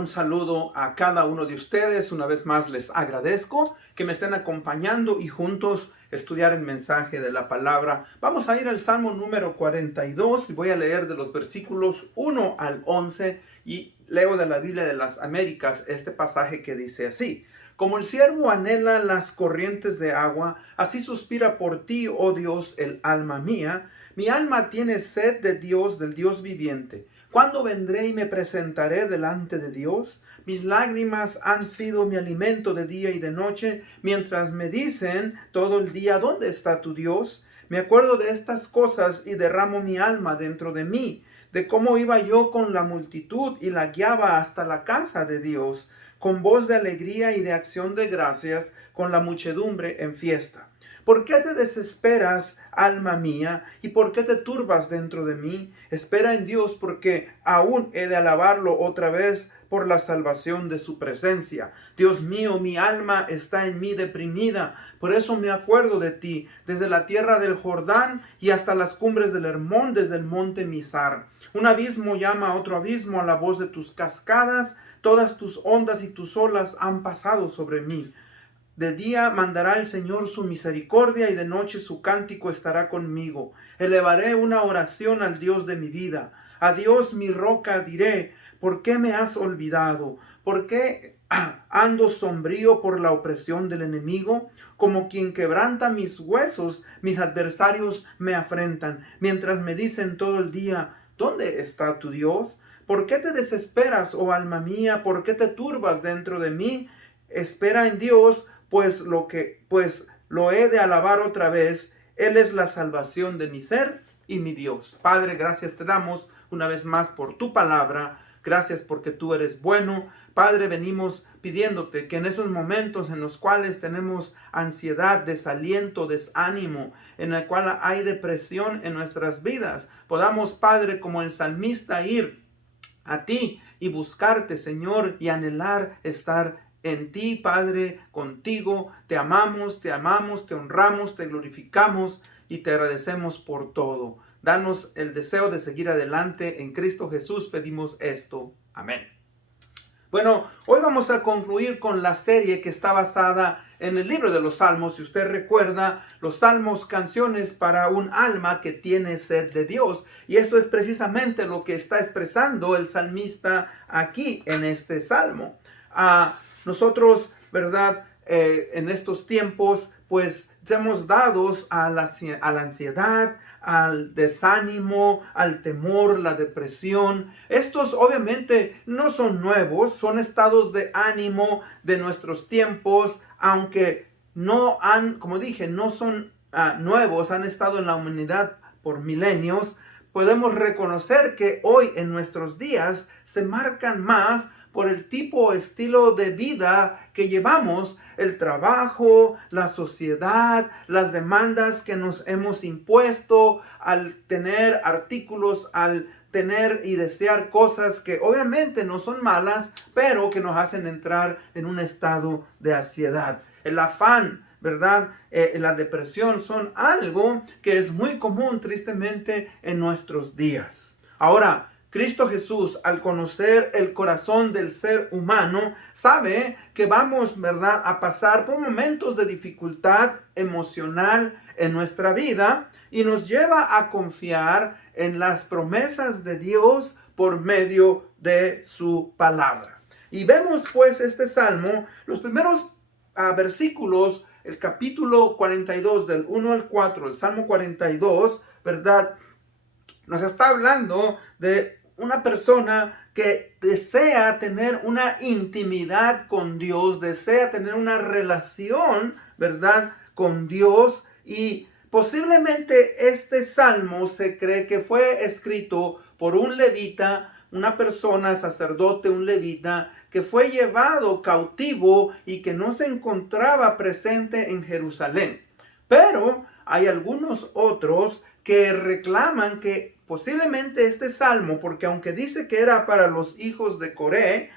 un saludo a cada uno de ustedes. Una vez más les agradezco que me estén acompañando y juntos estudiar el mensaje de la palabra. Vamos a ir al Salmo número 42 y voy a leer de los versículos 1 al 11 y leo de la Biblia de las Américas este pasaje que dice así: Como el siervo anhela las corrientes de agua, así suspira por ti, oh Dios, el alma mía. Mi alma tiene sed de Dios, del Dios viviente. ¿Cuándo vendré y me presentaré delante de Dios? Mis lágrimas han sido mi alimento de día y de noche, mientras me dicen todo el día: ¿dónde está tu Dios? Me acuerdo de estas cosas y derramo mi alma dentro de mí, de cómo iba yo con la multitud y la guiaba hasta la casa de Dios, con voz de alegría y de acción de gracias, con la muchedumbre en fiesta. ¿Por qué te desesperas, alma mía? ¿Y por qué te turbas dentro de mí? Espera en Dios, porque aún he de alabarlo otra vez por la salvación de su presencia. Dios mío, mi alma está en mí deprimida, por eso me acuerdo de ti, desde la tierra del Jordán y hasta las cumbres del Hermón, desde el monte Mizar. Un abismo llama a otro abismo a la voz de tus cascadas, todas tus ondas y tus olas han pasado sobre mí. De día mandará el Señor su misericordia y de noche su cántico estará conmigo. Elevaré una oración al Dios de mi vida. A Dios mi roca diré: ¿por qué me has olvidado? ¿Por qué ando sombrío por la opresión del enemigo? Como quien quebranta mis huesos, mis adversarios me afrentan, mientras me dicen todo el día: ¿dónde está tu Dios? ¿Por qué te desesperas, oh alma mía? ¿Por qué te turbas dentro de mí? Espera en Dios, pues lo he de alabar otra vez. Él es la salvación de mi ser y mi Dios. Padre, gracias te damos una vez más por tu palabra. Gracias porque tú eres bueno. Padre, venimos pidiéndote que en esos momentos en los cuales tenemos ansiedad, desaliento, desánimo, en el cual hay depresión en nuestras vidas, podamos, Padre, como el salmista, ir a ti y buscarte, Señor, y anhelar estar en ti, Padre, contigo. Te amamos, te honramos, te glorificamos y te agradecemos por todo. Danos el deseo de seguir adelante. En Cristo Jesús pedimos esto. Amén. Bueno, hoy vamos a concluir con la serie que está basada en el libro de los Salmos. Si usted recuerda, los Salmos, canciones para un alma que tiene sed de Dios. Y esto es precisamente lo que está expresando el salmista aquí en este salmo. Nosotros, ¿verdad? En estos tiempos, pues, somos dados a la ansiedad, al desánimo, al temor, la depresión. Estos obviamente no son nuevos, son estados de ánimo de nuestros tiempos, aunque no han, como dije, no son nuevos, han estado en la humanidad por milenios. Podemos reconocer que hoy en nuestros días se marcan más por el tipo o estilo de vida que llevamos, el trabajo, la sociedad, las demandas que nos hemos impuesto al tener artículos, al tener y desear cosas que obviamente no son malas, pero que nos hacen entrar en un estado de ansiedad. El afán, ¿verdad? La depresión son algo que es muy común, tristemente, en nuestros días. Ahora, Cristo Jesús, al conocer el corazón del ser humano, sabe que vamos, ¿verdad?, a pasar por momentos de dificultad emocional en nuestra vida y nos lleva a confiar en las promesas de Dios por medio de su palabra. Y vemos pues este salmo, los primeros versículos, el capítulo 42 del 1 al 4, el Salmo 42, ¿verdad?, nos está hablando de una persona que desea tener una intimidad con Dios, desea tener una relación, ¿verdad?, con Dios. Y posiblemente este salmo se cree que fue escrito por un levita, una persona, sacerdote, un levita, que fue llevado cautivo y que no se encontraba presente en Jerusalén. Pero hay algunos otros que reclaman que posiblemente este salmo, porque aunque dice que era para los hijos de Coré,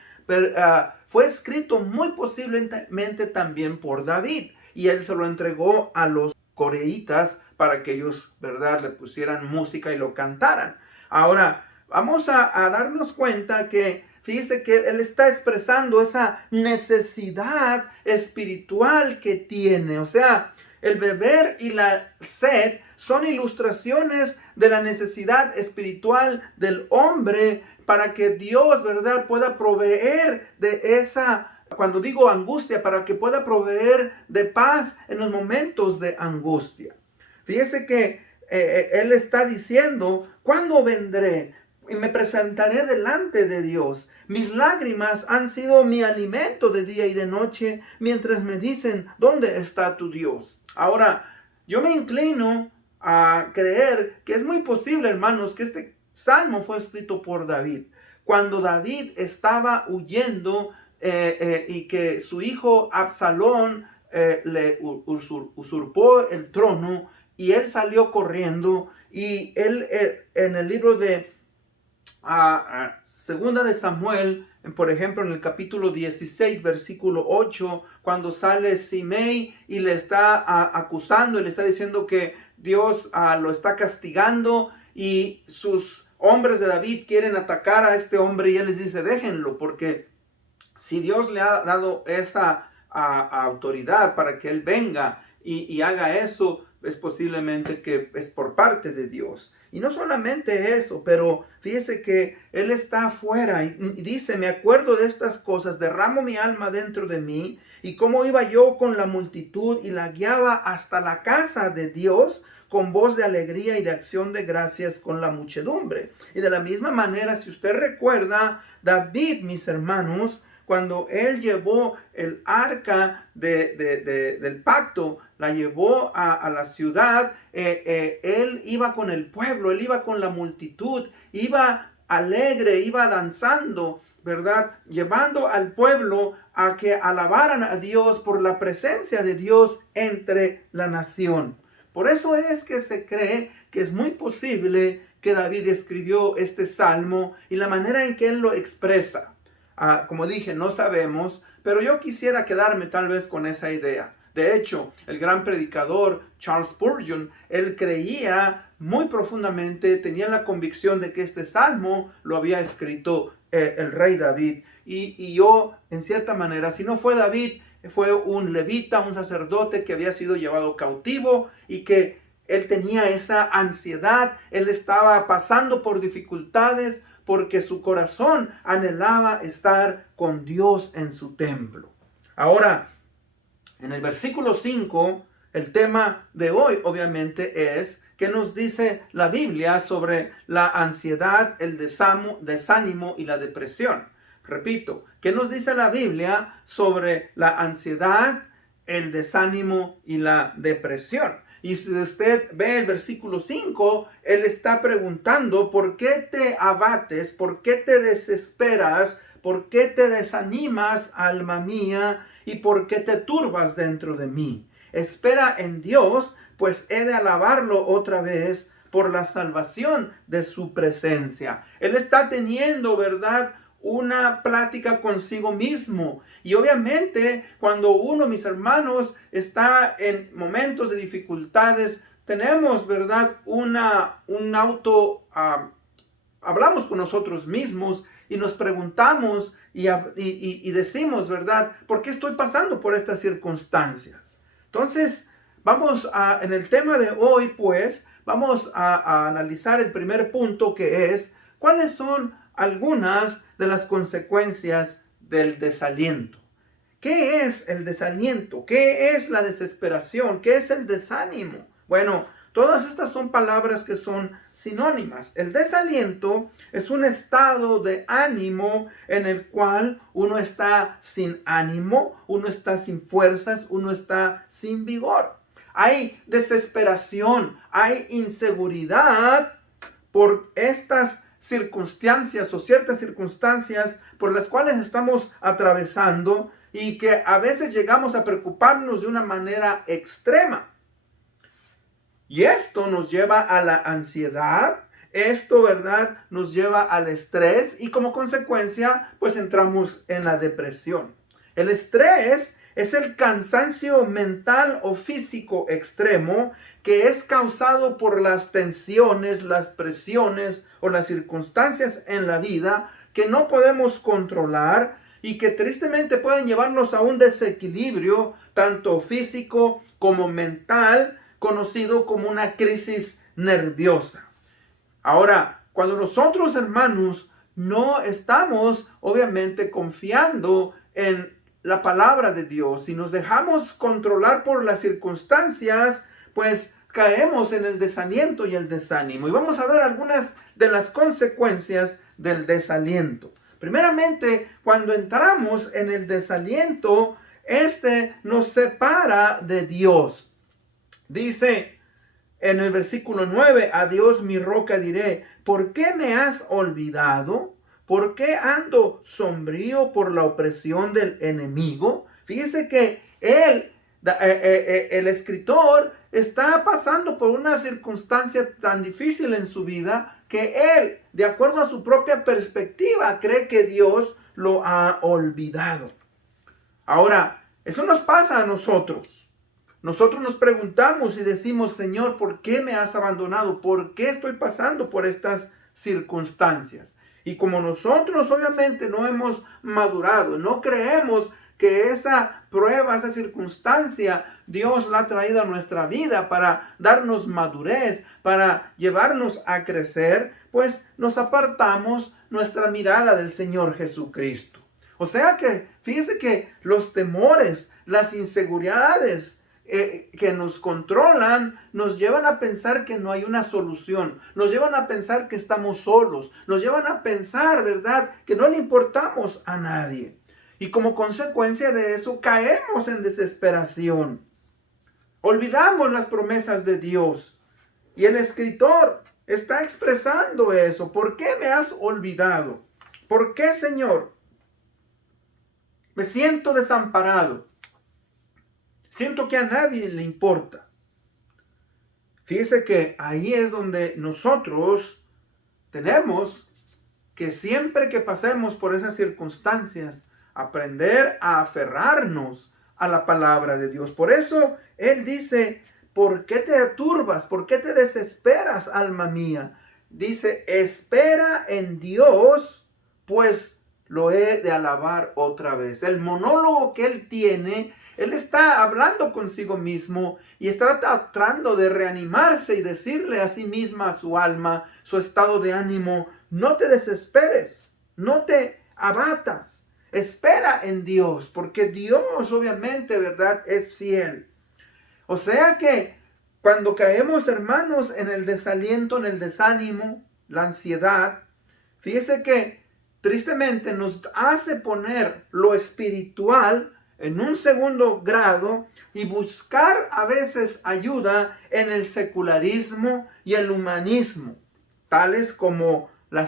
fue escrito muy posiblemente también por David, y él se lo entregó a los coreitas para que ellos, ¿verdad?, le pusieran música y lo cantaran. Ahora, vamos a darnos cuenta que fíjese que él está expresando esa necesidad espiritual que tiene. O sea, el beber y la sed son ilustraciones de la necesidad espiritual del hombre para que Dios, ¿verdad?, pueda proveer de esa, cuando digo angustia, para que pueda proveer de paz en los momentos de angustia. Fíjese que él está diciendo, ¿cuándo vendré? Y me presentaré delante de Dios. Mis lágrimas han sido mi alimento de día y de noche, mientras me dicen, ¿dónde está tu Dios? Ahora, yo me inclino a creer que es muy posible, hermanos, que este salmo fue escrito por David. Cuando David estaba huyendo y que su hijo Absalón le usurpó el trono, y él salió corriendo, y él en el libro de Segunda de Samuel, por ejemplo, en el capítulo 16, versículo 8, cuando sale Simei y le está acusando, y le está diciendo que Dios lo está castigando, y sus hombres de David quieren atacar a este hombre, y él les dice, déjenlo, porque si Dios le ha dado esa autoridad para que él venga y haga eso, es posiblemente que es por parte de Dios. Y no solamente eso, pero fíjese que él está afuera y dice, me acuerdo de estas cosas, derramo mi alma dentro de mí, y cómo iba yo con la multitud y la guiaba hasta la casa de Dios con voz de alegría y de acción de gracias con la muchedumbre. Y de la misma manera, si usted recuerda, David, mis hermanos, cuando él llevó el arca del pacto, la llevó a la ciudad, él iba con el pueblo, él iba con la multitud, iba alegre, iba danzando, ¿verdad? Llevando al pueblo a que alabaran a Dios por la presencia de Dios entre la nación. Por eso es que se cree que es muy posible que David escribió este salmo y la manera en que él lo expresa. Como dije, no sabemos, pero yo quisiera quedarme tal vez con esa idea. De hecho, el gran predicador Charles Spurgeon, él creía muy profundamente, tenía la convicción de que este salmo lo había escrito el rey David. Y yo, en cierta manera, si no fue David, fue un levita, un sacerdote que había sido llevado cautivo y que él tenía esa ansiedad, él estaba pasando por dificultades, porque su corazón anhelaba estar con Dios en su templo. Ahora, en el versículo 5, el tema de hoy obviamente es que nos dice la Biblia sobre la ansiedad, el desánimo y la depresión. Repito, ¿qué nos dice la Biblia sobre la ansiedad, el desánimo y la depresión? Y si usted ve el versículo 5, él está preguntando, ¿por qué te abates? ¿Por qué te desesperas? ¿Por qué te desanimas, alma mía? ¿Y por qué te turbas dentro de mí? Espera en Dios, pues he de alabarlo otra vez por la salvación de su presencia. Él está teniendo, ¿verdad?, una plática consigo mismo. Y obviamente cuando uno, mis hermanos, está en momentos de dificultades, tenemos, ¿verdad?, hablamos con nosotros mismos y nos preguntamos y decimos, ¿verdad?, ¿por qué estoy pasando por estas circunstancias? Entonces, en el tema de hoy, pues, vamos a analizar el primer punto, que es, ¿cuáles son algunas de las consecuencias del desaliento? ¿Qué es el desaliento? ¿Qué es la desesperación? ¿Qué es el desánimo? Bueno, todas estas son palabras que son sinónimas. El desaliento es un estado de ánimo en el cual uno está sin ánimo, uno está sin fuerzas, uno está sin vigor. Hay desesperación, hay inseguridad por estas circunstancias o ciertas circunstancias por las cuales estamos atravesando y que a veces llegamos a preocuparnos de una manera extrema. Y esto nos lleva a la ansiedad, esto, ¿verdad?, nos lleva al estrés y como consecuencia, pues entramos en la depresión. El estrés es el cansancio mental o físico extremo que es causado por las tensiones, las presiones o las circunstancias en la vida que no podemos controlar y que tristemente pueden llevarnos a un desequilibrio tanto físico como mental, conocido como una crisis nerviosa. Ahora, cuando nosotros, hermanos, no estamos obviamente confiando en la palabra de Dios y nos dejamos controlar por las circunstancias, pues caemos en el desaliento y el desánimo. Y vamos a ver algunas de las consecuencias del desaliento. Primeramente, cuando entramos en el desaliento, este nos separa de Dios. Dice en el versículo 9, a Dios mi roca diré, ¿por qué me has olvidado? ¿Por qué ando sombrío por la opresión del enemigo? Fíjese que el escritor está pasando por una circunstancia tan difícil en su vida que él, de acuerdo a su propia perspectiva, cree que Dios lo ha olvidado. Ahora, eso nos pasa a nosotros. Nosotros nos preguntamos y decimos, Señor, ¿por qué me has abandonado? ¿Por qué estoy pasando por estas circunstancias? Y como nosotros obviamente no hemos madurado, no creemos que esa prueba, esa circunstancia, Dios la ha traído a nuestra vida para darnos madurez, para llevarnos a crecer, pues nos apartamos nuestra mirada del Señor Jesucristo. O sea que, fíjese que los temores, las inseguridades que nos controlan, nos llevan a pensar que no hay una solución, nos llevan a pensar que estamos solos, nos llevan a pensar, ¿verdad?, que no le importamos a nadie. Y como consecuencia de eso, caemos en desesperación. Olvidamos las promesas de Dios. Y el escritor está expresando eso. ¿Por qué me has olvidado? ¿Por qué, Señor? Me siento desamparado. Siento que a nadie le importa. Fíjese que ahí es donde nosotros tenemos que siempre que pasemos por esas circunstancias, aprender a aferrarnos a la palabra de Dios. Por eso Él dice, ¿por qué te turbas? ¿Por qué te desesperas, alma mía? Dice, espera en Dios, pues lo he de alabar otra vez. El monólogo que Él tiene, Él está hablando consigo mismo y está tratando de reanimarse y decirle a sí misma, a su alma, su estado de ánimo, no te desesperes, no te abatas. Espera en Dios, porque Dios obviamente, ¿verdad?, es fiel. O sea que cuando caemos, hermanos, en el desaliento, en el desánimo, la ansiedad, fíjese que tristemente nos hace poner lo espiritual en un segundo grado y buscar a veces ayuda en el secularismo y el humanismo, tales como la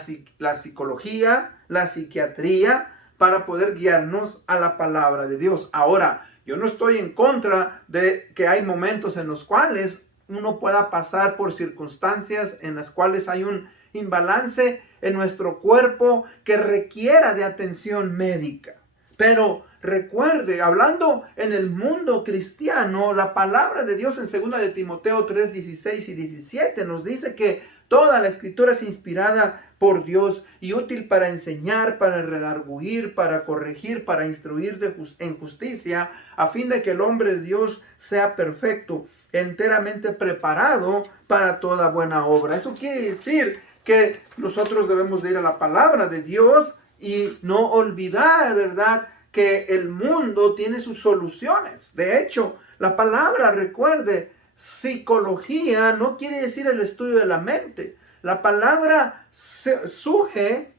psicología, la psiquiatría, para poder guiarnos a la palabra de Dios. Ahora, yo no estoy en contra de que hay momentos en los cuales uno pueda pasar por circunstancias en las cuales hay un imbalance en nuestro cuerpo que requiera de atención médica. Pero recuerde, hablando en el mundo cristiano, la palabra de Dios en 2 de Timoteo 3, 16 y 17 nos dice que toda la escritura es inspirada por Dios y útil para enseñar, para redarguir, para corregir, para instruir en justicia, a fin de que el hombre de Dios sea perfecto, enteramente preparado para toda buena obra. Eso quiere decir que nosotros debemos de ir a la palabra de Dios y no olvidar, ¿verdad?, que el mundo tiene sus soluciones. De hecho, la palabra, recuerde, psicología no quiere decir el estudio de la mente. La palabra suje,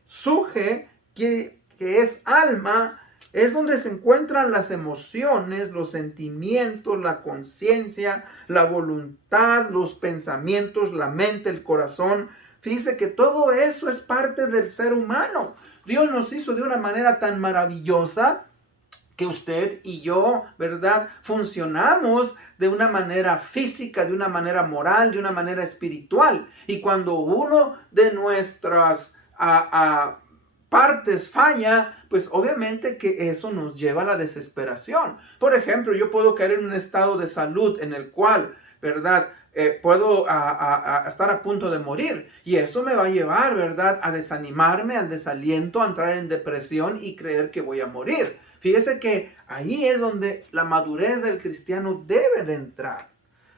que es alma, es donde se encuentran las emociones, los sentimientos, la conciencia, la voluntad, los pensamientos, la mente, el corazón. Fíjese que todo eso es parte del ser humano. Dios nos hizo de una manera tan maravillosa que usted y yo, ¿verdad?, funcionamos de una manera física, de una manera moral, de una manera espiritual. Y cuando uno de nuestras partes falla, pues obviamente que eso nos lleva a la desesperación. Por ejemplo, yo puedo caer en un estado de salud en el cual ¿verdad? Puedo a estar a punto de morir. Y eso me va a llevar, ¿verdad? A desanimarme, al desaliento, a entrar en depresión y creer que voy a morir. Fíjese que ahí es donde la madurez del cristiano debe de entrar.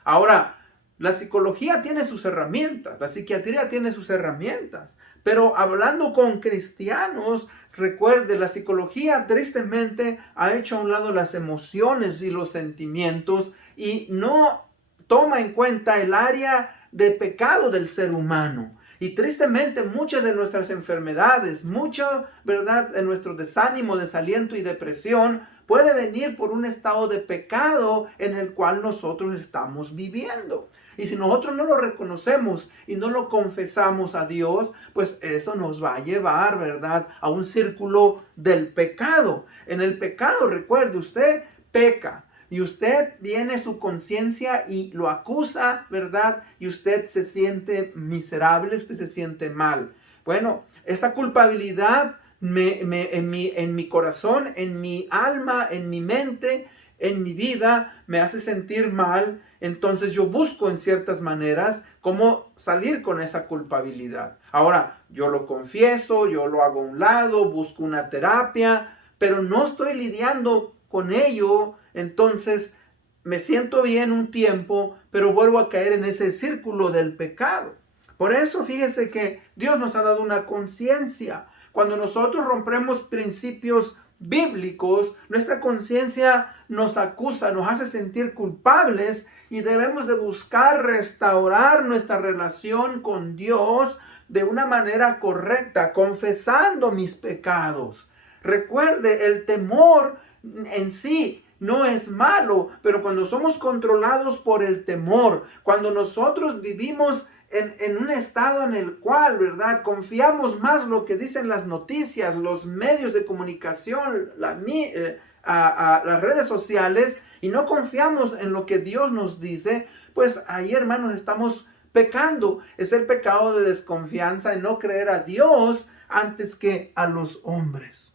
Ahora, la psicología tiene sus herramientas, la psiquiatría tiene sus herramientas, pero hablando con cristianos, recuerde, la psicología tristemente ha hecho a un lado las emociones y los sentimientos y no toma en cuenta el área de pecado del ser humano. Y tristemente muchas de nuestras enfermedades, mucho, ¿verdad?, de nuestro desánimo, desaliento y depresión puede venir por un estado de pecado en el cual nosotros estamos viviendo. Y si nosotros no lo reconocemos y no lo confesamos a Dios, pues eso nos va a llevar, ¿verdad?, a un círculo del pecado. En el pecado, recuerde, usted peca. Y usted viene su conciencia y lo acusa, ¿verdad? Y usted se siente miserable, usted se siente mal. Bueno, esta culpabilidad en mi corazón, en mi alma, en mi mente, en mi vida, me hace sentir mal. Entonces yo busco en ciertas maneras cómo salir con esa culpabilidad. Ahora, yo lo confieso, yo lo hago a un lado, busco una terapia, pero no estoy lidiando con ello. Entonces me siento bien un tiempo, pero vuelvo a caer en ese círculo del pecado. Por eso fíjese que Dios nos ha dado una conciencia. Cuando nosotros rompemos principios bíblicos, nuestra conciencia nos acusa, nos hace sentir culpables y debemos de buscar restaurar nuestra relación con Dios de una manera correcta, confesando mis pecados. Recuerde, el temor en sí no es malo, pero cuando somos controlados por el temor, cuando nosotros vivimos en un estado en el cual, ¿verdad?, confiamos más lo que dicen las noticias, los medios de comunicación, las redes sociales, y no confiamos en lo que Dios nos dice, pues ahí, hermanos, estamos pecando. Es el pecado de desconfianza en no creer a Dios antes que a los hombres.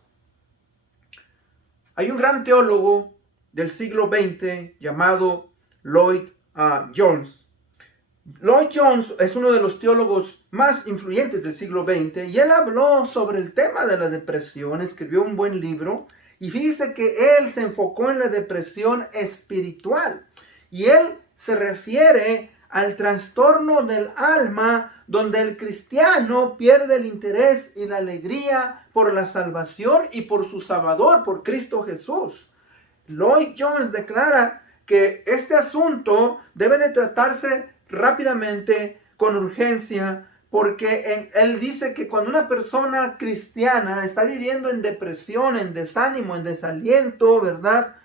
Hay un gran teólogo del siglo XX llamado Lloyd Jones. Lloyd Jones es uno de los teólogos más influyentes del siglo XX y él habló sobre el tema de la depresión, escribió un buen libro y fíjese que él se enfocó en la depresión espiritual y él se refiere al trastorno del alma donde el cristiano pierde el interés y la alegría por la salvación y por su Salvador, por Cristo Jesús. Lloyd Jones declara que este asunto debe de tratarse rápidamente, con urgencia, porque él dice que cuando una persona cristiana está viviendo en depresión, en desánimo, en desaliento, ¿verdad?,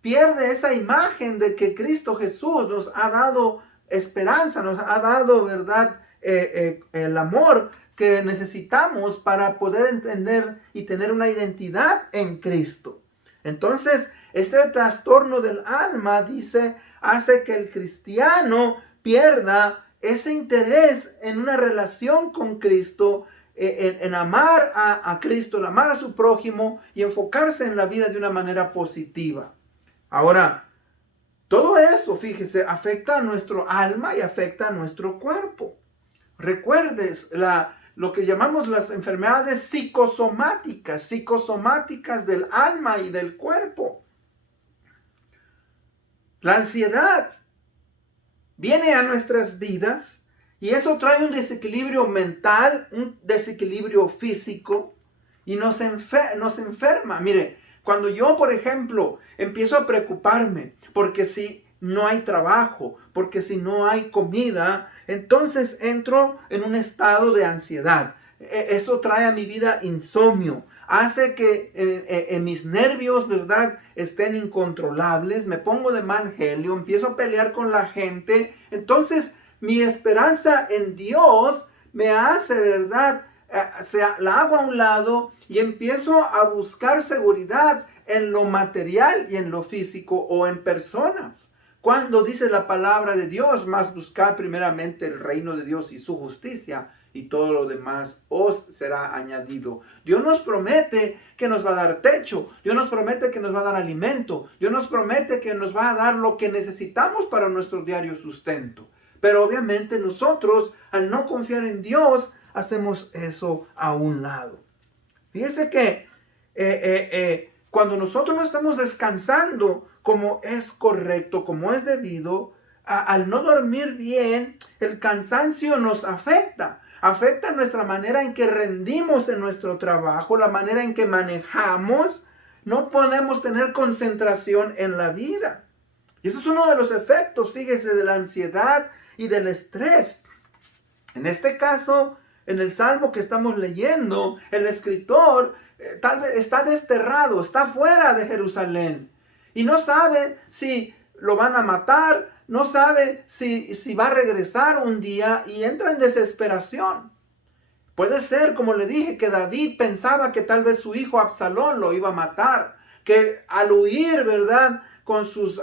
pierde esa imagen de que Cristo Jesús nos ha dado esperanza, nos ha dado, ¿verdad?, el amor que necesitamos para poder entender y tener una identidad en Cristo. Entonces, este trastorno del alma, dice, hace que el cristiano pierda ese interés en una relación con Cristo, en amar a Cristo, en amar a su prójimo y enfocarse en la vida de una manera positiva. Ahora, todo eso, fíjese, afecta a nuestro alma y afecta a nuestro cuerpo. Recuerdes lo que llamamos las enfermedades psicosomáticas del alma y del cuerpo. La ansiedad viene a nuestras vidas y eso trae un desequilibrio mental, un desequilibrio físico y nos enferma. Mire, cuando yo, por ejemplo, empiezo a preocuparme porque si no hay trabajo, porque si no hay comida, entonces entro en un estado de ansiedad. Eso trae a mi vida insomnio. Hace que en mis nervios, ¿verdad?, estén incontrolables. Me pongo de mal genio, empiezo a pelear con la gente. Entonces, mi esperanza en Dios me hace, ¿verdad?, la hago a un lado y empiezo a buscar seguridad en lo material y en lo físico o en personas. Cuando dice la palabra de Dios, más buscad primeramente el reino de Dios y su justicia, y todo lo demás os será añadido. Dios nos promete que nos va a dar techo. Dios nos promete que nos va a dar alimento. Dios nos promete que nos va a dar lo que necesitamos para nuestro diario sustento. Pero obviamente nosotros, al no confiar en Dios, hacemos eso a un lado. Fíjese que cuando nosotros no estamos descansando como es correcto, como es debido, al no dormir bien, el cansancio nos afecta. Afecta nuestra manera en que rendimos en nuestro trabajo, la manera en que manejamos. No podemos tener concentración en la vida. Y eso es uno de los efectos, fíjese, de la ansiedad y del estrés. En este caso, en el salmo que estamos leyendo, el escritor tal vez está desterrado, está fuera de Jerusalén. Y no sabe si lo van a matar, no sabe si va a regresar un día y entra en desesperación. Puede ser, como le dije, que David pensaba que tal vez su hijo Absalón lo iba a matar, que al huir, ¿verdad?, con sus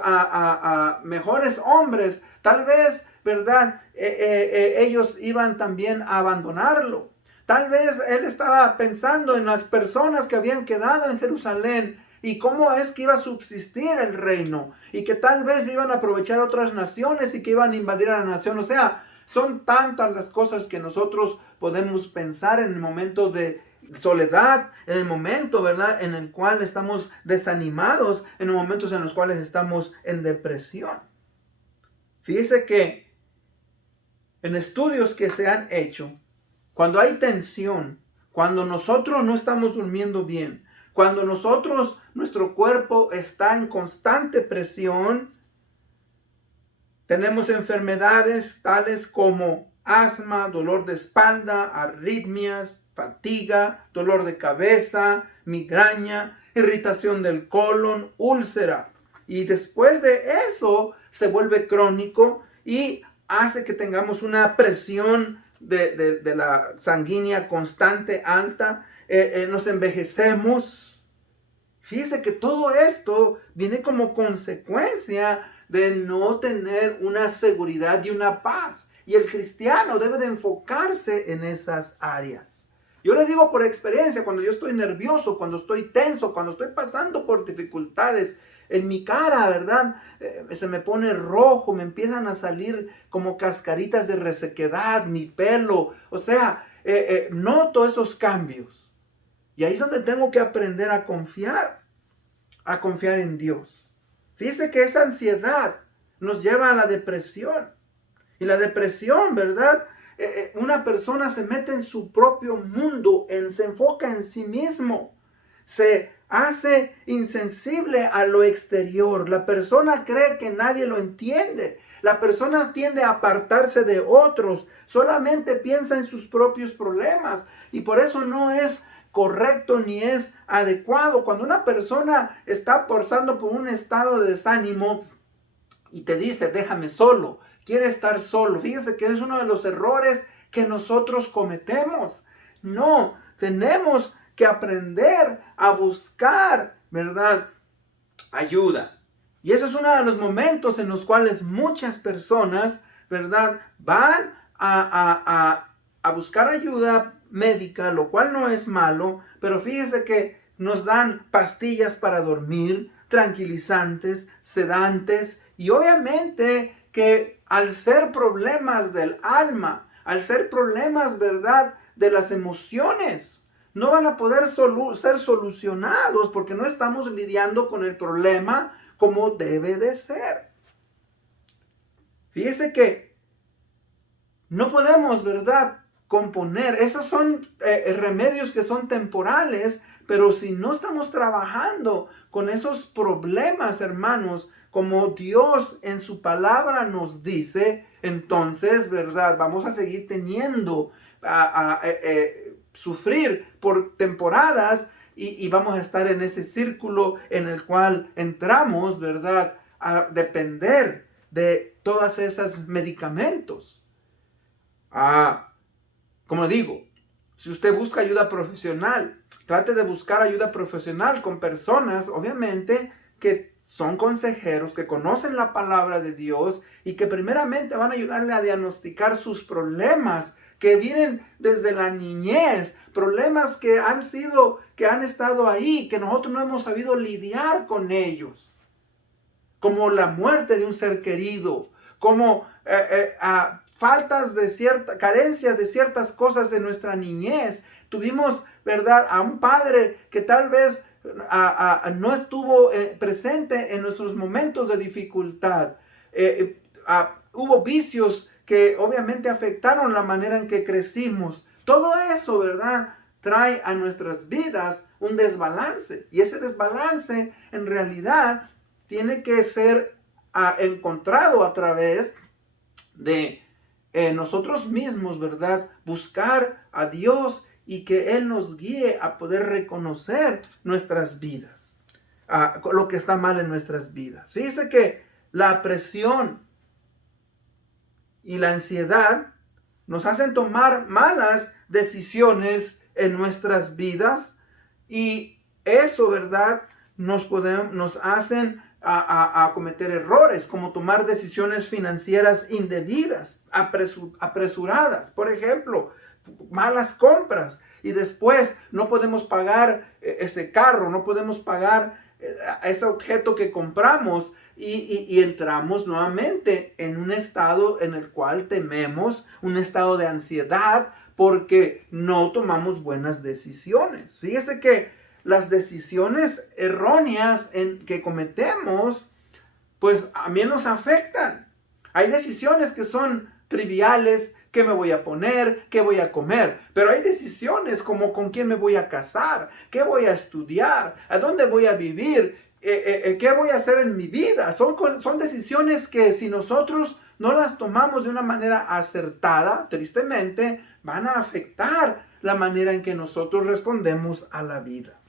mejores hombres, tal vez, ¿verdad?, ellos iban también a abandonarlo. Tal vez él estaba pensando en las personas que habían quedado en Jerusalén y cómo es que iba a subsistir el reino y que tal vez iban a aprovechar otras naciones y que iban a invadir a la nación. O sea, son tantas las cosas que nosotros podemos pensar en el momento de soledad, en el momento, ¿verdad?, en el cual estamos desanimados, en los momentos en los cuales estamos en depresión. Fíjese que en estudios que se han hecho, cuando hay tensión, cuando nosotros no estamos durmiendo bien, cuando nuestro cuerpo está en constante presión, tenemos enfermedades tales como asma, dolor de espalda, arritmias, fatiga, dolor de cabeza, migraña, irritación del colon, úlcera. Y después de eso se vuelve crónico y hace que tengamos una presión de la sanguínea constante, alta, nos envejecemos. Fíjese que todo esto viene como consecuencia de no tener una seguridad y una paz. Y el cristiano debe de enfocarse en esas áreas. Yo le digo por experiencia, cuando yo estoy nervioso, cuando estoy tenso, cuando estoy pasando por dificultades, en mi cara, ¿verdad? Se me pone rojo, me empiezan a salir como cascaritas de resequedad, mi pelo. O sea, noto esos cambios. Y ahí es donde tengo que aprender a confiar en Dios. Fíjese que esa ansiedad nos lleva a la depresión. Y la depresión, ¿verdad? Una persona se mete en su propio mundo, se enfoca en sí mismo, se hace insensible a lo exterior. La persona cree que nadie lo entiende. La persona tiende a apartarse de otros, solamente piensa en sus propios problemas y por eso no es correcto ni es adecuado. Cuando una persona está pasando por un estado de desánimo y te dice, déjame solo, quiere estar solo. Fíjese que es uno de los errores que nosotros cometemos. No, tenemos que aprender a buscar, ¿verdad?, ayuda. Y eso es uno de los momentos en los cuales muchas personas, ¿verdad?, van a buscar ayuda médica, lo cual no es malo, pero fíjese que nos dan pastillas para dormir, tranquilizantes, sedantes, y obviamente que al ser problemas del alma, al ser problemas, ¿verdad?, de las emociones, no van a poder ser solucionados porque no estamos lidiando con el problema como debe de ser. Fíjese que no podemos, ¿verdad?, componer. Esos son remedios que son temporales, pero si no estamos trabajando con esos problemas, hermanos, como Dios en su palabra nos dice, entonces, ¿verdad?, vamos a seguir teniendo sufrir por temporadas y vamos a estar en ese círculo en el cual entramos, ¿verdad?, a depender de todos esos medicamentos. Como digo, si usted busca ayuda profesional, trate de buscar ayuda profesional con personas, obviamente, que son consejeros, que conocen la palabra de Dios y que primeramente van a ayudarle a diagnosticar sus problemas que vienen desde la niñez, problemas que han estado ahí, que nosotros no hemos sabido lidiar con ellos, como la muerte de un ser querido, como carencias de ciertas cosas en nuestra niñez. Tuvimos, ¿verdad?, a un padre que tal vez no estuvo presente en nuestros momentos de dificultad. Hubo vicios que obviamente afectaron la manera en que crecimos. Todo eso, ¿verdad?, trae a nuestras vidas un desbalance. Y ese desbalance en realidad tiene que ser encontrado a través de nosotros mismos, ¿verdad? Buscar a Dios y que Él nos guíe a poder reconocer nuestras vidas, lo que está mal en nuestras vidas. Fíjese que la presión y la ansiedad nos hacen tomar malas decisiones en nuestras vidas, y eso, ¿verdad?, nos hacen a cometer errores, como tomar decisiones financieras indebidas, apresuradas. Por ejemplo, malas compras, y después no podemos pagar ese carro, no podemos pagar ese objeto que compramos, y entramos nuevamente en un estado en el cual tememos, un estado de ansiedad, porque no tomamos buenas decisiones. Fíjese que las decisiones erróneas que cometemos, pues a mí nos afectan. Hay decisiones que son triviales: ¿qué me voy a poner? ¿Qué voy a comer? Pero hay decisiones como con quién me voy a casar, qué voy a estudiar, a dónde voy a vivir, qué voy a hacer en mi vida. Son decisiones que si nosotros no las tomamos de una manera acertada, tristemente, van a afectar la manera en que nosotros respondemos a la vida.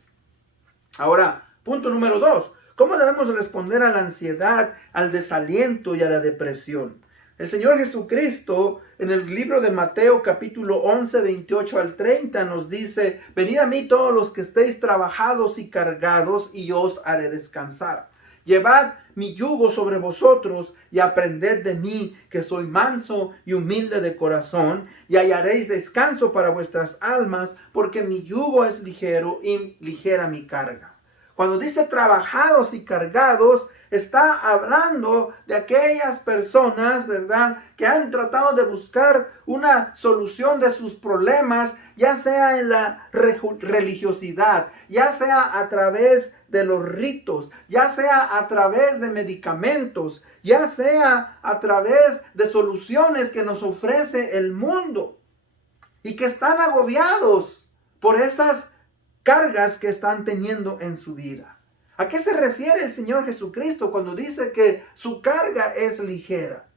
Ahora, punto número 2. ¿Cómo debemos responder a la ansiedad, al desaliento y a la depresión? El Señor Jesucristo, en el libro de Mateo capítulo 11, 28 al 30, nos dice: venid a mí todos los que estéis trabajados y cargados, y yo os haré descansar. Llevad mi yugo sobre vosotros y aprended de mí, que soy manso y humilde de corazón, y hallaréis descanso para vuestras almas, porque mi yugo es ligero y ligera mi carga. Cuando dice trabajados y cargados, está hablando de aquellas personas, ¿verdad?, que han tratado de buscar una solución de sus problemas, ya sea en la religiosidad, ya sea a través de los ritos, ya sea a través de medicamentos, ya sea a través de soluciones que nos ofrece el mundo, y que están agobiados por esas cargas que están teniendo en su vida. ¿A qué se refiere el Señor Jesucristo cuando dice que su carga es ligera?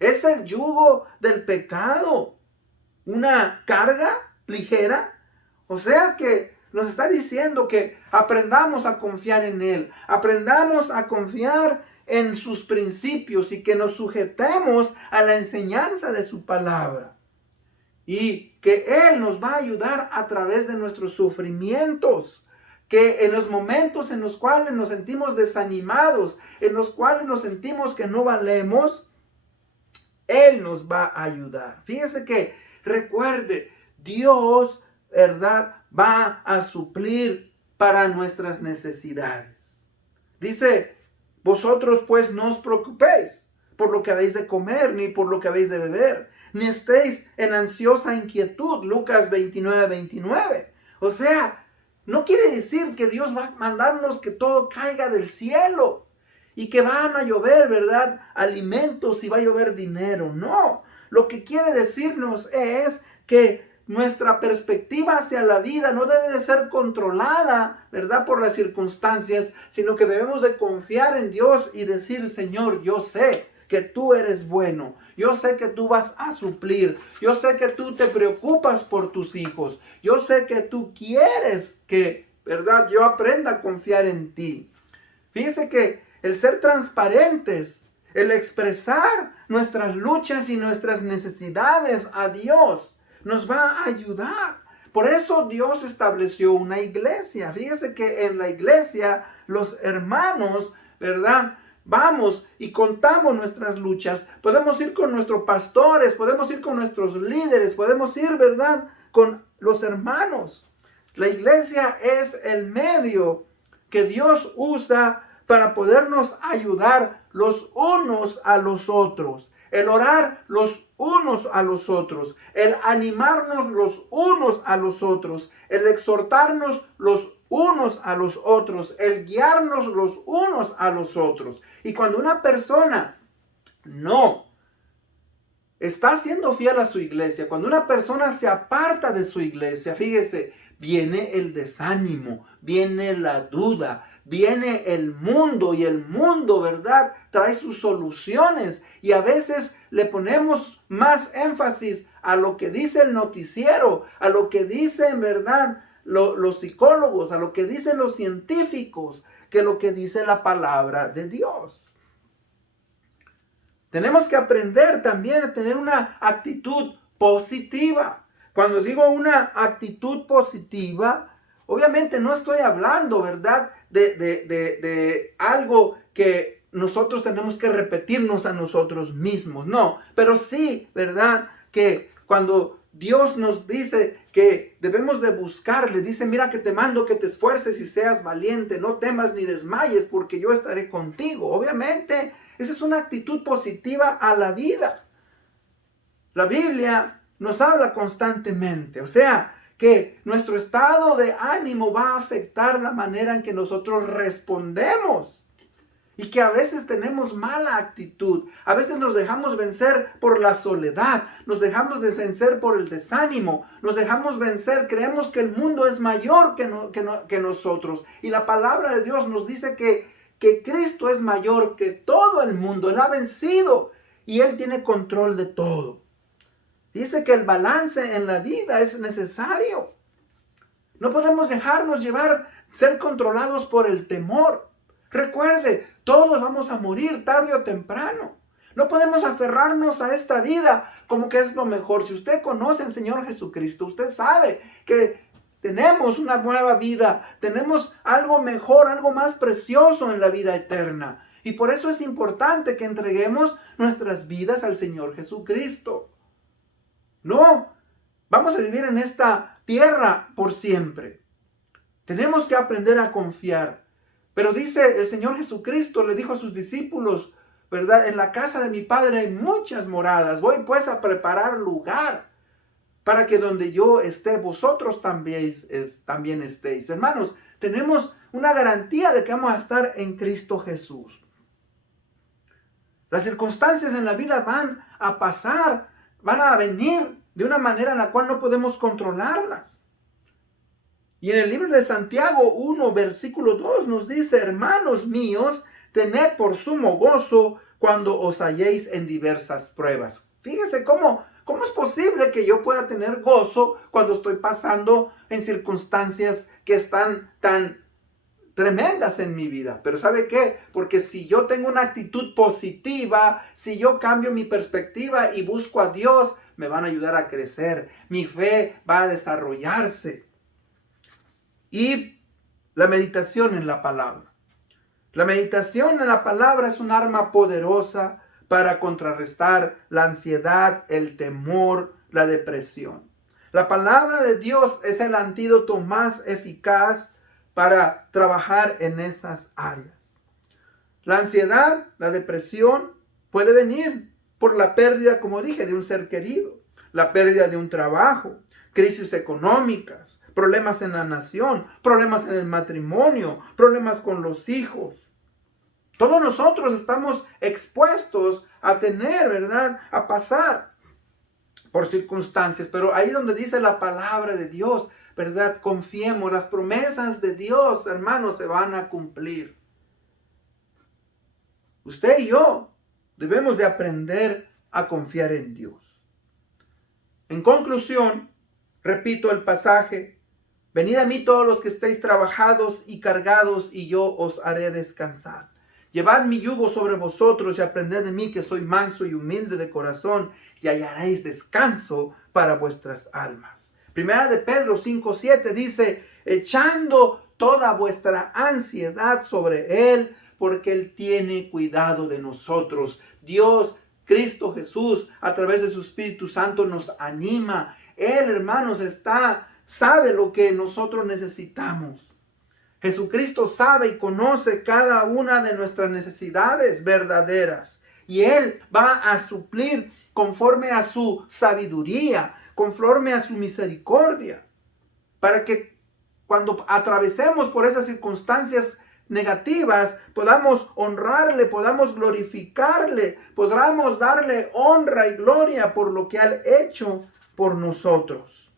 ¿Es el yugo del pecado una carga ligera? O sea que nos está diciendo que aprendamos a confiar en Él, aprendamos a confiar en sus principios, y que nos sujetemos a la enseñanza de su palabra. Y que Él nos va a ayudar a través de nuestros sufrimientos, que en los momentos en los cuales nos sentimos desanimados, en los cuales nos sentimos que no valemos, Él nos va a ayudar. Fíjese que, recuerde, Dios, ¿verdad?, va a suplir para nuestras necesidades. Dice: vosotros pues no os preocupéis por lo que habéis de comer, ni por lo que habéis de beber, ni estéis en ansiosa inquietud. Lucas 29, 29. O sea, no quiere decir que Dios va a mandarnos que todo caiga del cielo y que van a llover, ¿verdad?, alimentos, y va a llover dinero. No, lo que quiere decirnos es que nuestra perspectiva hacia la vida no debe de ser controlada, ¿verdad?, por las circunstancias, sino que debemos de confiar en Dios y decir: Señor, yo sé que tú eres bueno, yo sé que tú vas a suplir, yo sé que tú te preocupas por tus hijos, yo sé que tú quieres que, ¿verdad?, yo aprenda a confiar en ti. Fíjese que el ser transparentes, el expresar nuestras luchas y nuestras necesidades a Dios, nos va a ayudar. Por eso Dios estableció una iglesia. Fíjese que en la iglesia los hermanos, ¿verdad? Vamos y contamos nuestras luchas. Podemos ir con nuestros pastores, podemos ir con nuestros líderes, podemos ir, ¿verdad?, con los hermanos. La iglesia es el medio que Dios usa para podernos ayudar los unos a los otros. El orar los unos a los otros. El animarnos los unos a los otros. El exhortarnos los unos a los otros. El guiarnos los unos a los otros. Y cuando una persona no está siendo fiel a su iglesia, cuando una persona se aparta de su iglesia, fíjese, viene el desánimo, viene la duda, viene el mundo, y el mundo, ¿verdad?, trae sus soluciones, y a veces le ponemos más énfasis a lo que dice el noticiero, a lo que dicen, ¿verdad?, los psicólogos, a lo que dicen los científicos, que lo que dice la palabra de Dios. Tenemos que aprender también a tener una actitud positiva. Cuando digo una actitud positiva, obviamente no estoy hablando, ¿verdad?, de algo que nosotros tenemos que repetirnos a nosotros mismos. No, pero sí, ¿verdad?, que cuando Dios nos dice que debemos de buscarle, dice, mira que te mando que te esfuerces y seas valiente, no temas ni desmayes porque yo estaré contigo. Obviamente, esa es una actitud positiva a la vida. La Biblia nos habla constantemente, o sea, que nuestro estado de ánimo va a afectar la manera en que nosotros respondemos. Y que a veces tenemos mala actitud, a veces nos dejamos vencer por la soledad, nos dejamos vencer por el desánimo, nos dejamos vencer, creemos que el mundo es mayor que nosotros. Y la palabra de Dios nos dice que Cristo es mayor que todo el mundo, Él ha vencido y Él tiene control de todo. Dice que el balance en la vida es necesario. No podemos dejarnos llevar, ser controlados por el temor. Recuerde, todos vamos a morir tarde o temprano. No podemos aferrarnos a esta vida como que es lo mejor. Si usted conoce al Señor Jesucristo, usted sabe que tenemos una nueva vida, tenemos algo mejor, algo más precioso en la vida eterna. Y por eso es importante que entreguemos nuestras vidas al Señor Jesucristo. No, vamos a vivir en esta tierra por siempre. Tenemos que aprender a confiar. Pero dice el Señor Jesucristo, le dijo a sus discípulos, ¿verdad? En la casa de mi Padre hay muchas moradas. Voy pues a preparar lugar para que donde yo esté, vosotros también estéis. Hermanos, tenemos una garantía de que vamos a estar en Cristo Jesús. Las circunstancias en la vida van a pasar, van a venir de una manera en la cual no podemos controlarlas. Y en el libro de Santiago 1, versículo 2 nos dice, hermanos míos, tened por sumo gozo cuando os halléis en diversas pruebas. Fíjese cómo es posible que yo pueda tener gozo cuando estoy pasando en circunstancias que están tan tremendas en mi vida. Pero ¿sabe qué? Porque si yo tengo una actitud positiva, si yo cambio mi perspectiva y busco a Dios, me van a ayudar a crecer. Mi fe va a desarrollarse. Y la meditación en la palabra. La meditación en la palabra es un arma poderosa para contrarrestar la ansiedad, el temor, la depresión. La palabra de Dios es el antídoto más eficaz para trabajar en esas áreas. La ansiedad, la depresión puede venir por la pérdida, como dije, de un ser querido, la pérdida de un trabajo, crisis económicas, problemas en la nación, problemas en el matrimonio, problemas con los hijos. Todos nosotros estamos expuestos a tener, ¿verdad?, a pasar por circunstancias, pero ahí donde dice la palabra de Dios, ¿verdad?, confiemos, las promesas de Dios, hermanos, se van a cumplir. Usted y yo debemos de aprender a confiar en Dios. En conclusión, repito el pasaje, venid a mí todos los que estéis trabajados y cargados, y yo os haré descansar. Llevad mi yugo sobre vosotros y aprended de mí, que soy manso y humilde de corazón, y hallaréis descanso para vuestras almas. Primera de Pedro 5:7 dice, echando toda vuestra ansiedad sobre Él, porque Él tiene cuidado de nosotros. Dios, Cristo Jesús, a través de su Espíritu Santo nos anima. Él, hermanos, sabe lo que nosotros necesitamos. Jesucristo sabe y conoce cada una de nuestras necesidades verdaderas. Y Él va a suplir conforme a su sabiduría, conforme a su misericordia, para que cuando atravesemos por esas circunstancias negativas, podamos honrarle, podamos glorificarle, podamos darle honra y gloria por lo que ha hecho por nosotros.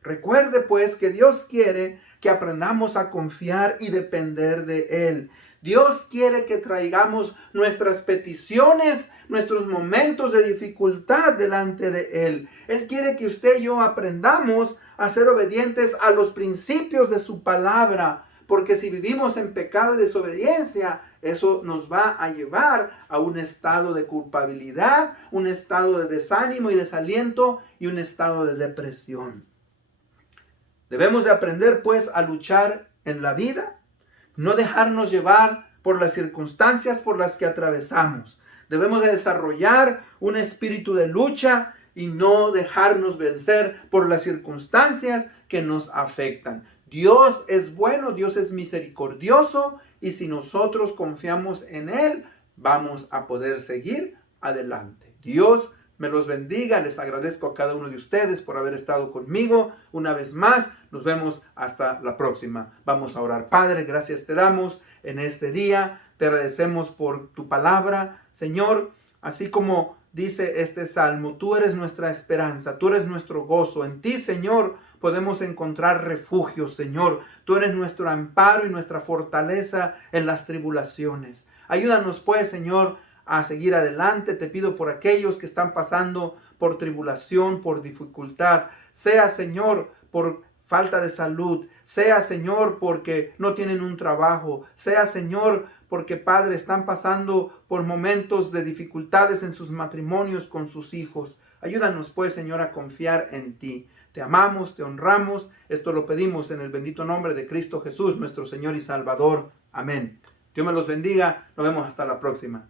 Recuerde pues que Dios quiere que aprendamos a confiar y depender de Él. Dios quiere que traigamos nuestras peticiones, nuestros momentos de dificultad delante de Él. Él quiere que usted y yo aprendamos a ser obedientes a los principios de su palabra, porque si vivimos en pecado y desobediencia, eso nos va a llevar a un estado de culpabilidad, un estado de desánimo y desaliento y un estado de depresión. Debemos de aprender pues a luchar en la vida, no dejarnos llevar por las circunstancias por las que atravesamos. Debemos de desarrollar un espíritu de lucha y no dejarnos vencer por las circunstancias que nos afectan. Dios es bueno, Dios es misericordioso, y si nosotros confiamos en Él, vamos a poder seguir adelante. Dios me los bendiga. Les agradezco a cada uno de ustedes por haber estado conmigo. Una vez más, nos vemos hasta la próxima. Vamos a orar. Padre, gracias te damos en este día. Te agradecemos por tu palabra, Señor. Así como dice este salmo, tú eres nuestra esperanza, tú eres nuestro gozo. En ti, Señor, podemos encontrar refugio, Señor. Tú eres nuestro amparo y nuestra fortaleza en las tribulaciones. Ayúdanos, pues, Señor, a seguir adelante. Te pido por aquellos que están pasando por tribulación, por dificultad. Sea, Señor, por falta de salud. Sea, Señor, porque no tienen un trabajo. Sea, Señor, porque, Padre, están pasando por momentos de dificultades en sus matrimonios con sus hijos. Ayúdanos, pues, Señor, a confiar en ti. Te amamos, te honramos. Esto lo pedimos en el bendito nombre de Cristo Jesús, nuestro Señor y Salvador. Amén. Dios me los bendiga. Nos vemos hasta la próxima.